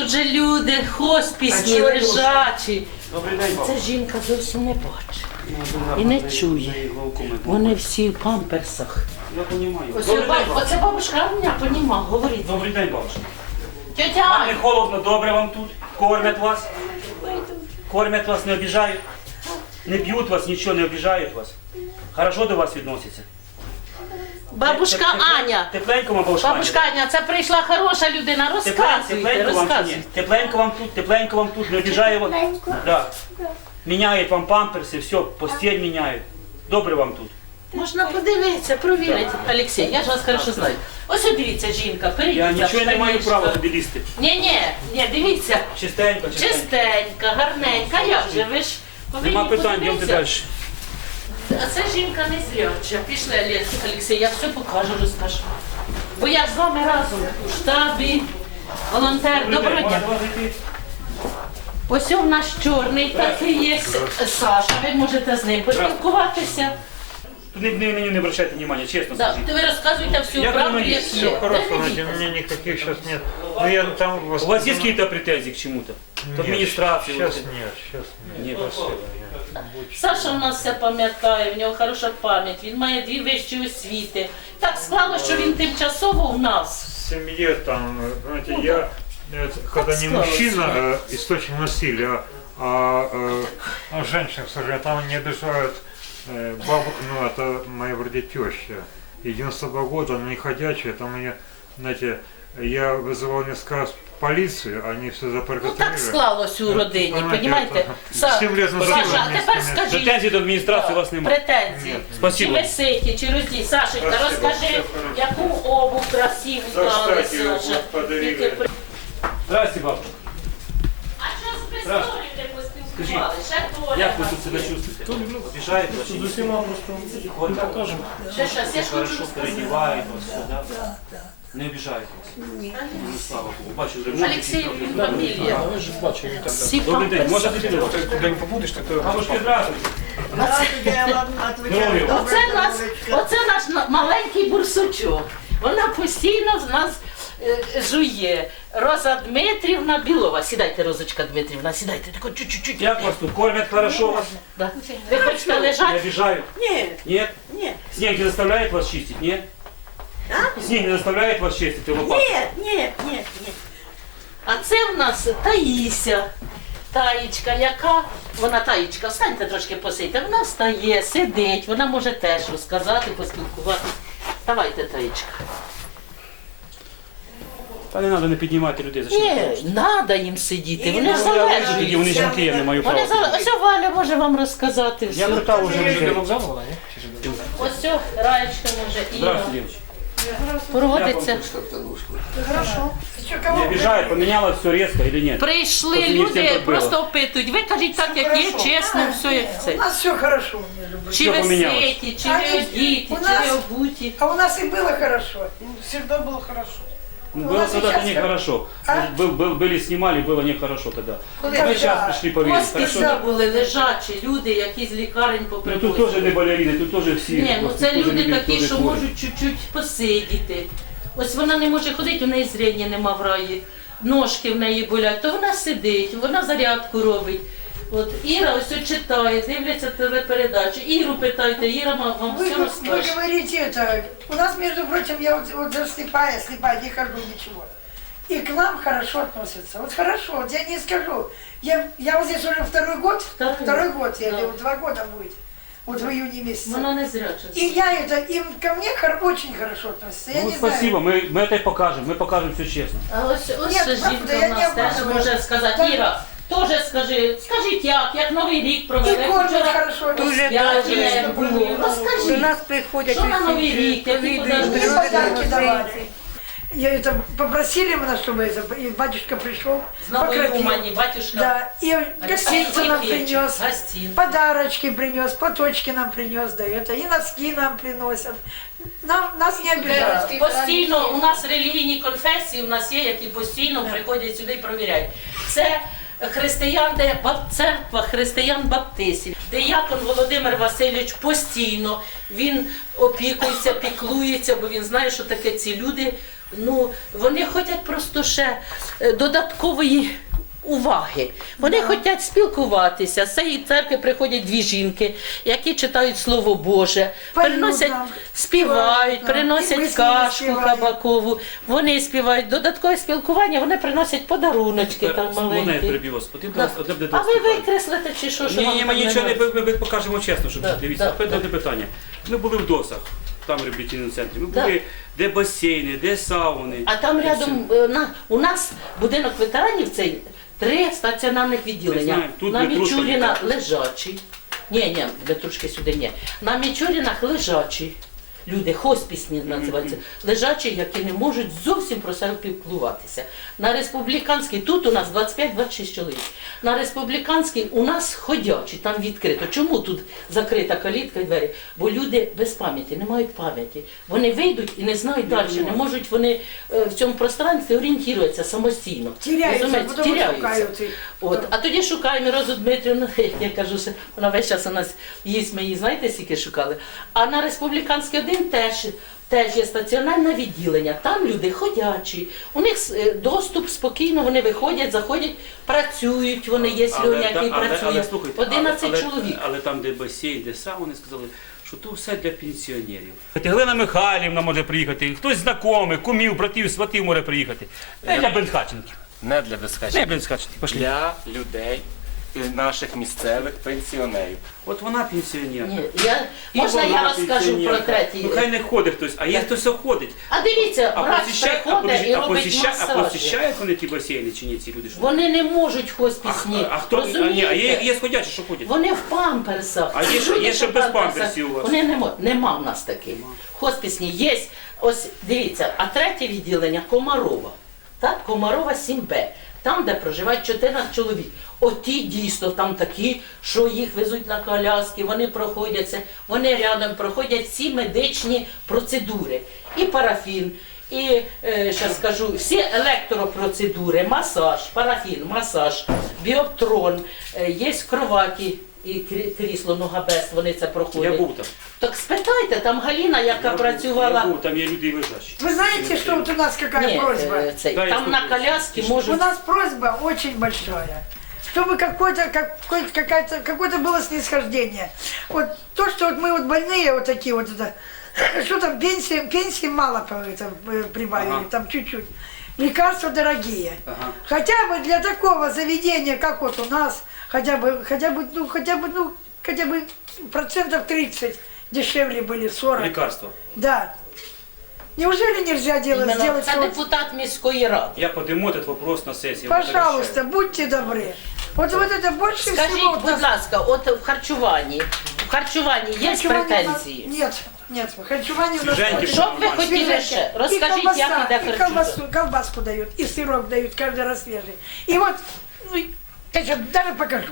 тут же люди, хоспісні, лежачі. Добрий день, бабуся. Це жінка зовсім не бачить і не чує. Вони всі в памперсах. Я розумію. Ось Добрий день, бабуся. оце бабушка мене понімає, говорить. Добрий день, бабуся. Тетя Вам Аня, не холодно, добре вам тут? Кормять вас? Кормять вас, не обіжають? Не б'ють вас, нічого, не обіжають вас? Хорошо до вас відносяться? бабушка Аня. Тепленько вам, бабушка Аня? Бабушка Аня, це прийшла хороша людина, розказуйте, Тепленько вам чи ні? розказуйте. Тепленько вам тут, не обіжає вас? Да. Міняють вам памперси, все, постіль міняють. Добре вам тут? Можна подивитися, провірити. Олексій, я ж вас хорошо знаю. Ось дивіться, жінка, Я перейдіть. нічого не маю права тобі лізти. Ні, дивіться. Чистенько, чистенько. Чистенька, гарненька, як же, ви ж повинні Нема питань, йдемте подивитися. далі. А це жінка не зряча. Пішли, Олексій, я все покажу, розкажу. Бо я з вами разом у штабі, волонтер, доброго дня. Ось у нас чорний такий є Саша, ви можете з ним поспілкуватися. Мені не обращайте внимания, чесно Да, скажіть. ви розказуєте всю Я правду, думаю, як все є. Хорошо, Та Надя, йдіть. у меня никаких сейчас нет. Но я там У вас есть какие-то претензии к чему-то? К администрации? Сейчас нет, сейчас нет. Нет. Спасибо. Саша у нас все пам'ятає, в нього хороша пам'ять, він має 2 вищі освіти. Так склало, що він тимчасово у нас. В семье там, знаете, я, когда не склалось. мужчина, источник насилия, а женщин, к сожалению, там не обижают бабу, ну это моя вроде теща. И 92 года, она не ходячая, там мне, знаете, я вызывал несколько раз полицию, они все Ну запрограммировали. так склалось у родині, Понимаете, розумієте? это 7 лет назад Саша, а они тепер с ними- скажіть. Претензій до адміністрації у вас немає. Претензії. Нет. Чи Спасибо. ви ситі, чи розді. Сашенька, Спасибо, розкажи, все хорошо. яку обув красиву За дали, кстати, Саша. вот подарили. Тільки при- Здрасте, бабушка. А що з престолів не поспілкували? Ще Як ви Толя. тут себе чувствуєте? Обіжають вас? З усіма просто. Покажемо. Ще щось, я ж хочу Хорошо розказати. передівають вас все, да? Не обіжають вас? Ні. Слава Богу. Бачу, вже люди Олексій, всі фамілія. Я ж бачу, він там. Всі Добрий день, памперси. можете піти до вас? Куди не побудеш, то то. Бабушки, здравствуйте. Здоров'я. Оце наш маленький бурсучок. Вона постійно з нас жує. Роза Дмитрівна Білова. Сідайте, Розочка Дмитрівна, сідайте. Тако чуть-чуть. Як вас тут? Кормять хорошо вас? Да. Ви хочете Не лежати? обижают? Нет, Нет? нет, Снег не заставляет вас чистить, нет? Снег не заставляет вас чистить и лопатой? нет, нет, нет, нет. А це в нас Таїся. Таїчка, яка, вона Таїчка, встаньте трошки посидьте. Вона встає, сидить, вона може теж розказати, поспілкуватися. Давайте, Таїчка. Та не треба не піднімати людей, за що? Ні, треба їм сидіти, вони ж Вони залежують. жінки, я не маю Вони права. ось Валя може вам розказати Я все. питав уже До людей. вокзалу вона, ні? Чи ж до- Ось все, Раєчка може, Іра. Здравствуйте, девочки. Проводиться. Не обижают, поменялось все резко или нет? Прийшли От мені всім люди, так було. просто опитують. Ви кажіть так, як є, чесно, все як У це. нас все хорошо, между прочим. Чи Що ви помінялось? ситі, чи А ви ні, одіті, у чи нас- ви обуті. А у нас и было хорошо, и всегда было хорошо. Ну, У было нас когда-то сейчас нехорошо. А? Были снимали, было нехорошо тогда. Коли Мы да. сейчас пришли поверить. Хоспісні Хорошо. були лежачі люди, які з лікарень Ну тут попривозили. тоже не балерины, тут тоже все. Ні, ну це тоже люди не такі, тоже що хворі. можуть чуть-чуть посидіти. Ось вона не може ходити, у неї зрення нема в раї, ножки в неї болять, то вона сидить, вона зарядку робить. От Іра ось читає, дивляться телепередачі. Іру питайте, Іра вам все Вы розкаже. говорите это, у нас, между прочим, я вот даже слепая, не хожу, ничего. И к нам хорошо относятся. Вот хорошо, вот я не скажу. Я вот здесь уже второй год, Второй год, я да. вот 2 года будет, вот в июне месяце. Вона не зряча. И я это, им ко мне очень хорошо относятся. Я Ну, не спасибо, знаю. мы это и покажем, мы покажем все честно. А ось Ні, ще правда, жінка я у не нас теж обманюю. може сказати. Так. Іра, теж скажіть як Новий рік И провели. кормят Вчора хорошо. Дуже свячення добре. було. До Розкажіть. нас приходять Що на Новий рік, які відвідують подарунки? Мне люди, подарки давали. гостинці. Я это попросили меня, чтобы это, и батюшка пришел, З Нової покропил. Умані, батюшка. Да, и гостинцы нам принес, Гостин. подарочки принес, платочки нам принес, да это, и носки нам приносят. Нас не обижают. Постійно у нас релігійні конфесії, у нас є, які постійно приходять сюди і провіряють. Це церква християн-баптистів. Деякон Володимир Васильович постійно, він опікується, піклується, бо він знає, що таке ці люди Ну, вони хочуть просто ще додаткової уваги. Вони хочуть спілкуватися. З цієї церкви приходять дві жінки, які читають Слово Боже, Поють приносять, нам, співають, да. приносять І ми з ними кашку співаємо. кабакову, вони співають. Додаткове спілкування, вони приносять подаруночки там Можна я маленькі. переб'ю вас? Один Да. одне буде А ви питання. викреслите чи що? що Ні, вам ні, там ми нічого не нравиться? ми покажемо чесно, щоб Да, дивіться. да, Одне питання. Ми були в ДОСах, там в реабілітаційному центрі. Ми були, де басейни, де сауни. А там І рядом у нас будинок ветеранів цей 3 стаціонарних відділення. Ми знаємо, тут На Петрушка Мічуріна є. лежачий. Ні, Петрушки сюди ні. На Мічурінах лежачі. Люди, хоспісні називаються, лежачі, які не можуть зовсім про себе піклуватися. На республіканській, тут у нас 25-26 чоловік. На республіканській у нас ходячі, там відкрито. Чому тут закрита калітка і двері? Бо люди без пам'яті, не мають пам'яті. Вони вийдуть і не знають далі, не можуть вони в цьому пространстві орієнтуватися самостійно. Теряются, Розумієте? потом Теряються. шукают их. От, а тоді шукаємо Розу Дмитрівну, як я кажу, що вона весь час у нас їсть, ми її, знаєте, скільки шукали. А на Республіканській 1 теж є стаціонарне відділення, там люди ходячі, у них доступ спокійно, вони виходять, заходять, працюють, вони є сьогодні, який працює. слухайте, 11 чоловік. Але там, де басейн, де сауни, сказали, що то все для пенсіонерів. Галина Михайлівна може приїхати, хтось знайомий, кумів, братів, сватів може приїхати. Не для Бенхаченків. Не для Не безхачників, Бенхаченків. Пошли. для людей, наших місцевих пенсіонерів. От вона пенсіонерка. Ні, І можна я вона розкажу про пенсіонерка. третій? Ну хай не ходить хтось, а є хтось ходить. А дивіться, А врач посіщають, приходить і робить а масажі. посіщають вони ті басейни чи ні, ці люди? Що? Вони не можуть хоспісні, А хто? А, ні, а розумієте? є сходячі, що ходять? Вони в памперсах. А є ще- Люди є ще в без памперсах. памперсів у вас? Вони нема в нас таких. Хоспісні є. Ось дивіться, а третє відділення Комарова. Так, Комарова 7Б. Там, де проживають 14 чоловік. Оті дійсно там такі, що їх везуть на коляски, вони проходяться, вони рядом проходять всі медичні процедури. І парафін, і, зараз скажу, всі електропроцедури, масаж, парафін, масаж, біоптрон, є в кроваті і крісло ногабест, вони це проходять. Я був там. Так спитайте, там Галіна, яка Я працювала. був, там є люди і лежачі. Вы знаете, что вот у нас какая Ні, просьба? цей, Да, я там на слухаю. коляски У можуть. нас просьба очень большая. Чтобы какое-то было снисхождение. Вот то, что вот мы вот больные вот такие вот, это, что там пенсии мало прибавили, Ага. там чуть-чуть. Лекарства дорогие. Ага. Хотя бы для такого заведения, как вот у нас, хотя бы процентов 30 дешевле были, 40. Лікарства. Да. Неужели нельзя Іменно сделать це что депутат міської ради. Я подниму этот вопрос на сесії. Пожалуйста, будьте добры. Вот это больше всего... Скажіть, вот будь нас- ласка, от в харчуванні є харчевание у нас- претензії? Нет, харчевание у нас... Свеженький. Що б ви хотіли ще? Розкажіть, як іде и харчування. колбаску дают, и сырок дают каждый раз свежий. И вот, ну, я щас даже покажу.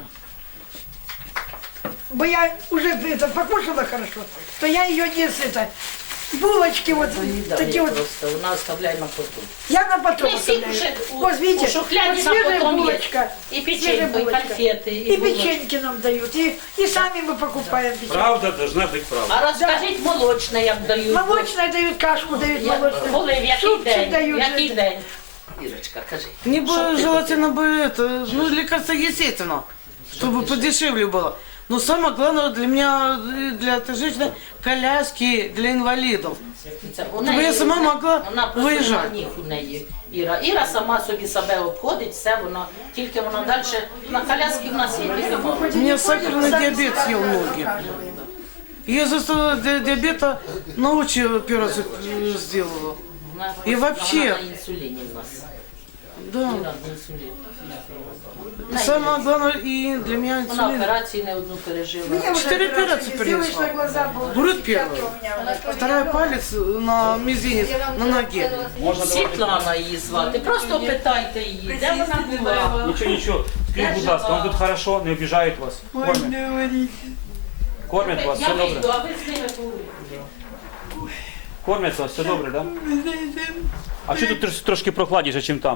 Бо я уже это покушала хорошо, то я ее не с это... Булочки вот такие вот. Просто вона оставляє на потом. Я на потом Ну, всі оставляю. вже Вот видите, у шухляді вот на свежая потом є. булочка. І свежая печенько, і булочка. конфети, И булочки. печеньки нам дают, и сами мы покупаем печеньки. Правда должна бути правда. А розкажіть молочне, як дають. Молочное дают, кашку дают Я- молочную. Коли, в який Супчик день? дают. В який день? Ірочка, кажи. Мне Что бы ты желательно бы это, ну, лекарства естественно, чтобы подешевле было. Но самое главное для меня, для этой женщины, коляски для инвалидов. Це у Щоб я сама могла вона просто виїжджати. на них у неї. Іра сама собі себе обходить, все вона, тільки вона далі на коляски в нас є тільки мало. У меня сахарный диабет съел ноги. Я за диабета на очи операцию сделала. Вона, І вообще- вона на інсуліні в нас. Да. Іра на інсуліні. Самое главное и для меня Вона инсулин. операції не одну пережила. Мне уже 4 операции сделаешь перенесла. на глаза будут. Грудь пятки первая. у меня уже. Вторая палец на мизинец, на ноге. Світлана її звати. Просто питайте її, де вона була. Нічого. Скажіть, будь ласка, вам тут хорошо, не обіжають вас? Кормять? Кормять вас, Я все вийду, добре? а ви з ними поговорите. Кормять вас, все добре, так? А що тут трошки прохладніше, ніж там?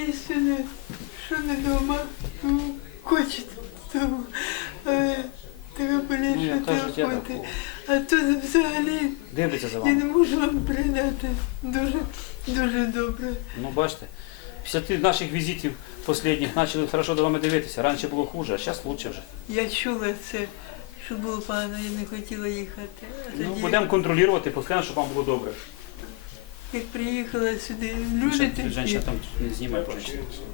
Единственное, что на дома хочет, така Ну, боляча я кажу, я роботи. такого. А тут взагалі Дивляться за я вами. не можу вам передати. Дуже, дуже добре. Ну, бачите, після тих наших візитів останніх почали хорошо до вами дивитися. Раніше було хуже, а зараз краще вже. Я чула це, що було погано, я не хотіла їхати. А Ну, тоді, будемо контролювати, постійно, щоб вам було добре. як приїхала сюди, люди такі, Женщина там не знімає повністю.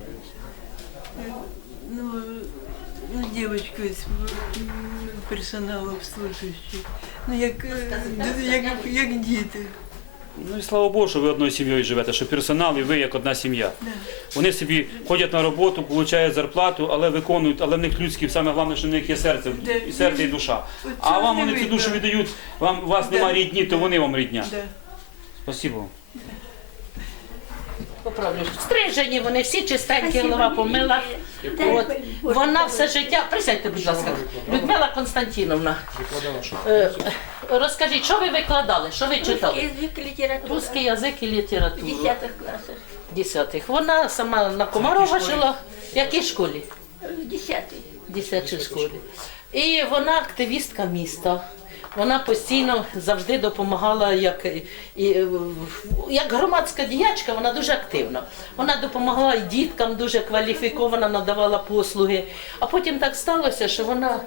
ну, девочка з персоналу обслужуючий, ну, як діти. Ну і слава Богу, що ви одною сім'єю живете, що персонал і ви як одна сім'я. Да. Вони собі ходять на роботу, отримують зарплату, але виконують, але в них людські, саме головне, що в них є серце, і серце і душа. От А цього вам не вони цю видно. душу віддають, у вас Да. немає рідні, то вони вам рідня. Да. Спасибо вам. Поправлю. Стрижені вони всі чистенькі, голова помила. От. Вона все життя. Присядьте, будь ласка. Людмила Константиновна. Розкажіть, що ви викладали? Що ви читали? Язык, литература. Русский язик і В літературу. 10 классах. 10-х. Вона сама на Комарова жила. В якій школі? В 10 В 10-й школі. І вона активістка міста. Вона постійно завжди допомагала як громадська діячка, вона дуже активна. Вона допомагала і діткам, дуже кваліфіковано надавала послуги. А потім так сталося, що вона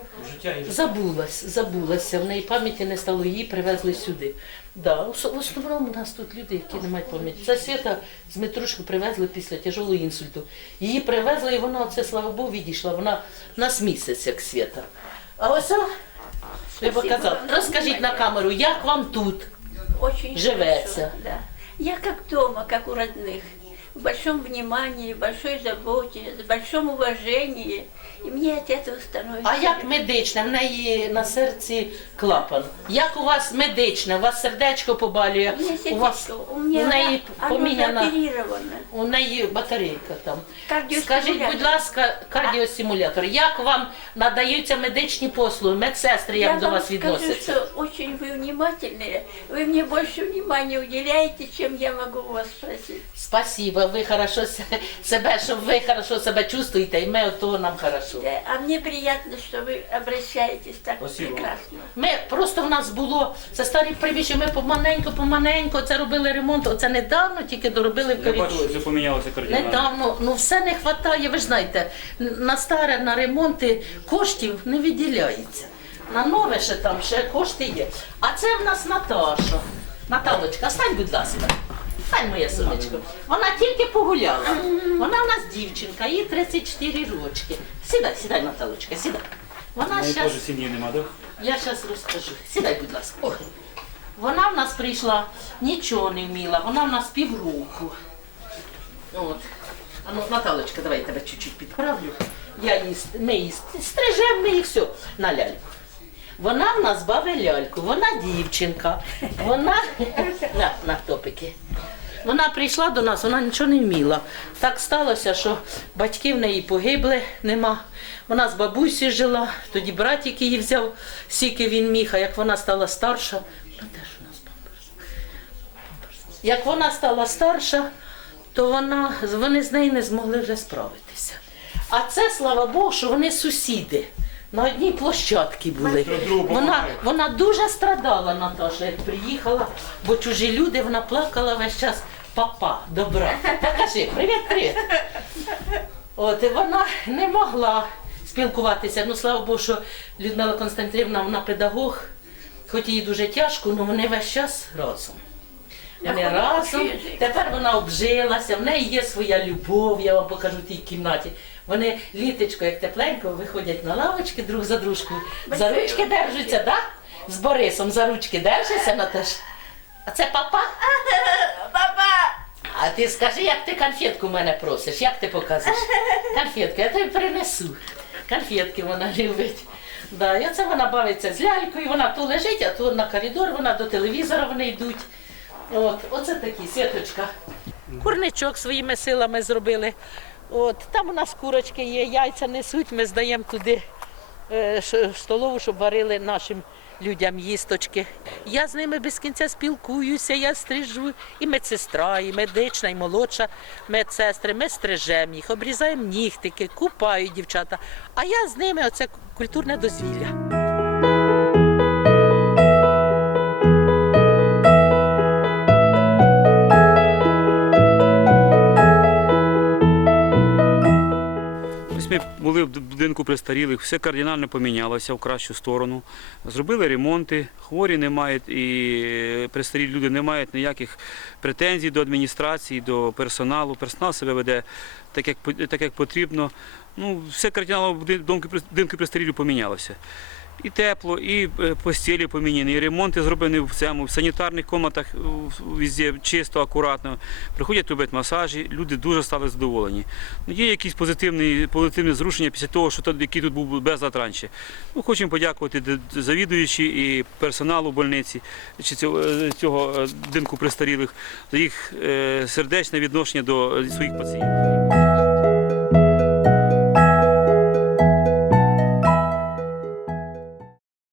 забулася, в неї пам'яті не стало, її привезли сюди. Да, в основному у нас тут люди, які не мають пам'яті. Це Свята з Метрушки привезли після тяжкого інсульту. Її привезли, і вона, оце, слава Богу, відійшла. Вона в нас місяць, як Свята. А ось я показала. Розкажіть на камеру, як вам тут? Очень Живется. хорошо, да. Я как дома, как у родных. В большом внимании, в большой заботе, в большом уважении. И мне от этого становится... А як медичне? В неї на серці клапан. Як у вас медичне? У вас сердечко побалює? У меня У вас сердечко, у неї оно поміняна, оперировано. у неї батарейка там. Кардіостимулятор. Скажіть, будь ласка, кардіостимулятор, як вам надаються медичні послуги, медсестри, як Я до вам вас скажу, відносяться? что очень вы внимательные. Вы мне больше внимания уделяете, чем я могу у вас спросить. Спасибо, ви хорошо себе, що ви хорошо себе чувствуєте, і ми от того нам хорошо. Да, а мне приятно, что вы обращаетесь так Спасибо. прекрасно. Ми просто в нас було це старі приміщення, ми поманенько це робили ремонт. Оце недавно тільки доробили в Я бачу, що коридорі. все помінялося кардинально. Недавно, ну все не вистачає, ви ж знаєте, на старе, на ремонти коштів не виділяється. На нове ще там ще кошти є. А це в нас Наташа. Наталочка, стань, будь ласка. Стань, моє сонечко. Вона тільки погуляла. Вона в нас дівчинка, їй 34 рочки. Сідай, Наталочка, сідай. Вона У неї щас... теж сім'ї нема, так? Я зараз розкажу. Сідай, будь ласка. Ой. Вона в нас прийшла, нічого не вміла, вона в нас півроку. От. А ну, Наталочка, давай я тебе чуть-чуть підправлю. Ми її стрижемо, ми її все на ляльку. Вона в нас бавить ляльку, вона дівчинка, вона на топики. Вона прийшла до нас, вона нічого не вміла. Так сталося, що батьки в неї погибли, нема. Вона з бабусею жила, тоді братик її взяв, скільки він міг, а як вона стала старша, ну де ж у нас памперс? Як вона стала старша, то вони з нею не змогли вже справитися. А це, слава Богу, що вони сусіди. На одній площадці були. Вона дуже страдала, Наташа, як приїхала, бо чужі люди, вона плакала весь час. Папа, добра. Покажи, привіт. От, і вона не могла спілкуватися. Ну, слава Богу, що Людмила Константинівна, вона педагог, хоч їй дуже тяжко, але вони весь час разом. Вони разом, тепер вона обжилася, в неї є своя любов, я вам покажу в тій кімнаті. Вони літочко, як тепленько, виходять на лавочки друг за дружкою, за ручки держаться, так? З Борисом за ручки держаться, Наташ. А це папа? Папа! А ти скажи, як ти конфетку в мене просиш, як ти показуєш? Конфетку, я тобі принесу. Конфетки вона любить. Да, і оце вона бавиться з лялькою, вона то лежить, а то на коридор, вона до телевізора вони йдуть. Оце такі, Світочка. Курничок своїми силами зробили. Там у нас курочки є, яйця несуть, ми здаємо туди в столову, щоб варили нашим людям їсточки. Я з ними без кінця спілкуюся, я стрижу. І медсестра, і медична, і молодша медсестри. Ми стрижемо їх, обрізаємо нігтики, купають дівчата. А я з ними, оце культурне дозвілля. Люди були в будинку престарілих, все кардинально помінялося в кращу сторону. Зробили ремонти, хворі не мають і престарілі люди не мають ніяких претензій до адміністрації, до персоналу. Персонал себе веде так, як потрібно. Ну, все кардинально в будинку престарілих помінялося. І тепло, і постелі поміняні, і ремонти зроблені в санітарних кімнатах, везде чисто, акуратно. Приходять робити масажі, люди дуже стали задоволені. Є якісь позитивні зрушення після того, який тут був безлад раніше. Хочемо подякувати завідуючі і персоналу больниці, чи цього будинку престарілих, за їх сердечне відношення до своїх пацієнтів.